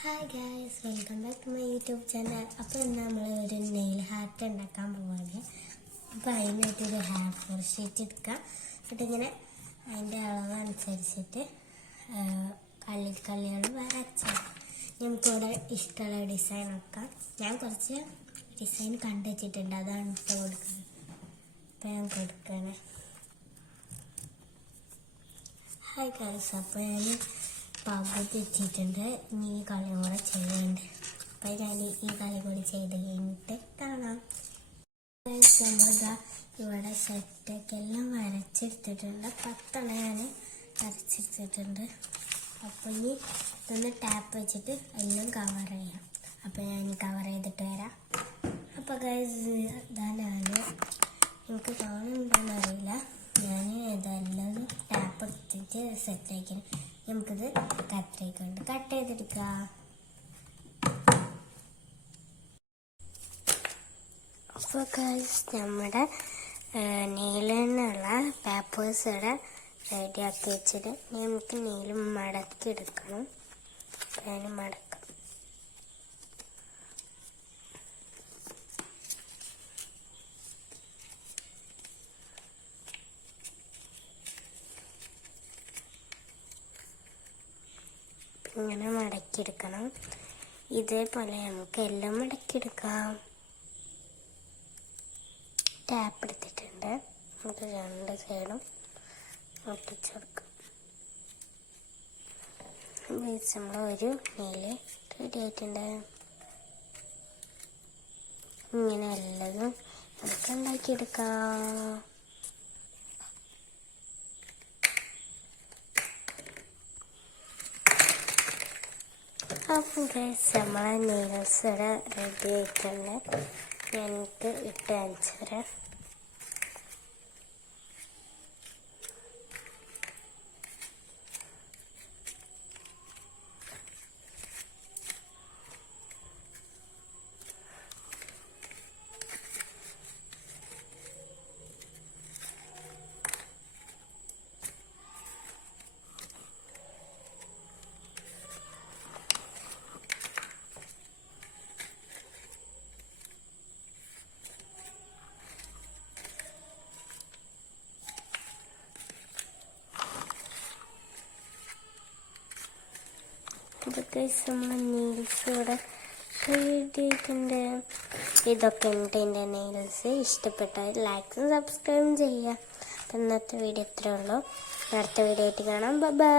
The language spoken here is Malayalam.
Hi guys, welcome back to my YouTube channel. അപ്പോൾ ഇന്ന് നമ്മൾ ഒരു നെയിൽ ഹാർട്ട് ഉണ്ടാക്കാൻ പോവാണ്. അപ്പോൾ അതിനായിട്ടൊരു ഹെയർ ഷീറ്റ് എടുക്കാം. എന്നിട്ട് ഇങ്ങനെ അതിൻ്റെ അളവ് അനുസരിച്ചിട്ട് കള്ളികൾ വരച്ചാൽ നമുക്കിവിടെ ഇഷ്ടമുള്ള ഡിസൈൻ ആക്കാം. ഞാൻ കുറച്ച് ഡിസൈൻ കണ്ടുവച്ചിട്ടുണ്ട്, അതാണ് ഇപ്പോൾ കൊടുക്കുന്നത്. അപ്പോൾ ഞാൻ കൊടുക്കണേ. ഹായ് ഗൈസ്, അപ്പോൾ ഞാൻ പകുതി വെച്ചിട്ടുണ്ട്. ഇനി ഈ കളി കൂടെ ചെയ്യുന്നുണ്ട്. അപ്പം ഞാൻ ഈ കളി കൂടി ചെയ്ത് കഴിഞ്ഞിട്ട് കാണാം. നമ്മളിതാ ഇവിടെ സെറ്റൊക്കെ എല്ലാം വരച്ചെടുത്തിട്ടുണ്ട്. 10 ഞാൻ വരച്ചെടുത്തിട്ടുണ്ട്. അപ്പോൾ ഇനി ഇതൊന്ന് ടാപ്പ് വെച്ചിട്ട് എല്ലാം കവർ ചെയ്യാം. അപ്പോൾ ഞാൻ കവർ ചെയ്തിട്ട് വരാം. അപ്പോൾ ഗൈസ് ഇതാ എനിക്ക് തോന്നുന്നുണ്ടോയെന്ന് അറിയില്ല, ഞാൻ ഇതെല്ലാം ടാപ്പ് വെച്ചിട്ട് സെറ്റാക്കിയാണ്. നമുക്കിത് കത്രികൊണ്ട് കട്ട് ചെയ്തെടുക്കാം. അപ്പോൾ ഗൈസ് നമ്മുടെ നെയിലിനുള്ള പേപ്പേഴ്സ് ഇവിടെ റെഡിയാക്കി വെച്ചിട്ട് നമുക്ക് നെയിൽ മടക്കി എടുക്കണം. ഞാൻ മടക്കാം. ഇങ്ങനെ മടക്കിയെടുക്കണം. ഇതേപോലെ നമുക്ക് എല്ലാം മടക്കിയെടുക്കാം. ടാപ്പ് എടുത്തിട്ടുണ്ട്, നമുക്ക് 2 സൈഡും ഒട്ടിച്ചെടുക്കാം. നമ്മൾ ഒരു നെയില് റെഡി ആയിട്ടുണ്ട്. ഇങ്ങനെ എല്ലതും നമുക്ക് ഉണ്ടാക്കിയെടുക്കാം. അപ്പം ഗൈസ് നമ്മളെ നെയിൽസ് ഇവിടെ റെഡി ആയിട്ടുണ്ട്. എനിക്ക് ഇട്ട് കാണിച്ചു തരാം. ഇതൊക്കെ നമ്മൾ നെയിൽസ് ഇവിടെ റെഡിയായിട്ടുണ്ട്. ഇതൊക്കെ ഉണ്ട് എൻ്റെ നെയിൽസ്. ഇഷ്ടപ്പെട്ടാൽ ലൈക്കും സബ്സ്ക്രൈബും ചെയ്യുക. അപ്പം ഇന്നത്തെ വീഡിയോ ഇത്രയേ ഉള്ളൂ. അടുത്ത വീഡിയോ ആയിട്ട് കാണാം. ബൈ.